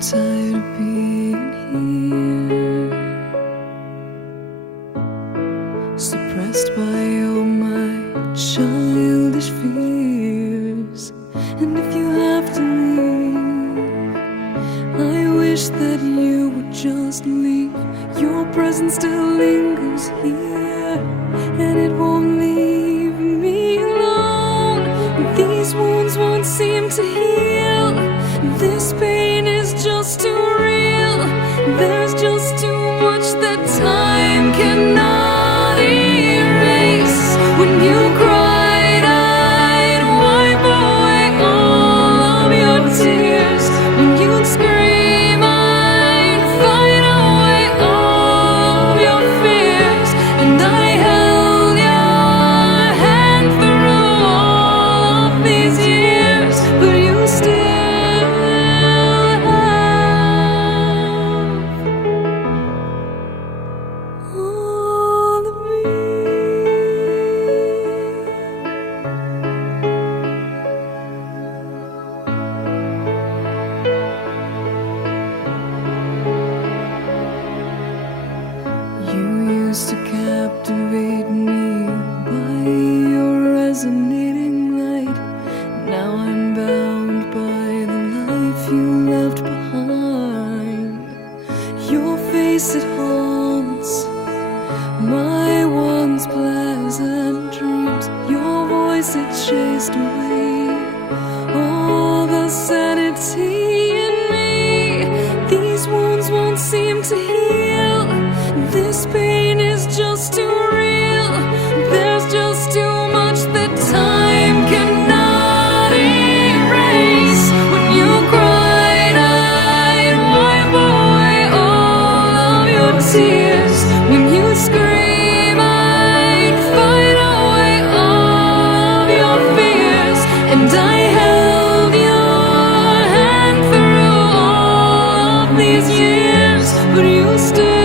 tired of being here, suppressed by all my childish fears. And if you have to leave, I wish that you would just leave. Your presence still lingers here, and it won't leave me alone. These wounds won't seem to heal. This pain is just too real. There's just too much that time cannot erase. When you cried, I'd wipe away all of your tears. When you'd scream, I'd fight away all of your fears. And I held your hand through all of these years, but you still all of me. You used to captivate me by your resonating light. Now I'm bound by the life you left behind. Your face, it haunts my once pleasant dreams. Your voice, it chased away all the sanity in me. These wounds won't seem to heal. This pain is just too real. There's just too much that time cannot erase. When you cried, I'd wipe away all of your tears. When you scream, I'd fight away all of your fears. And I held your hand through all of these years, but you still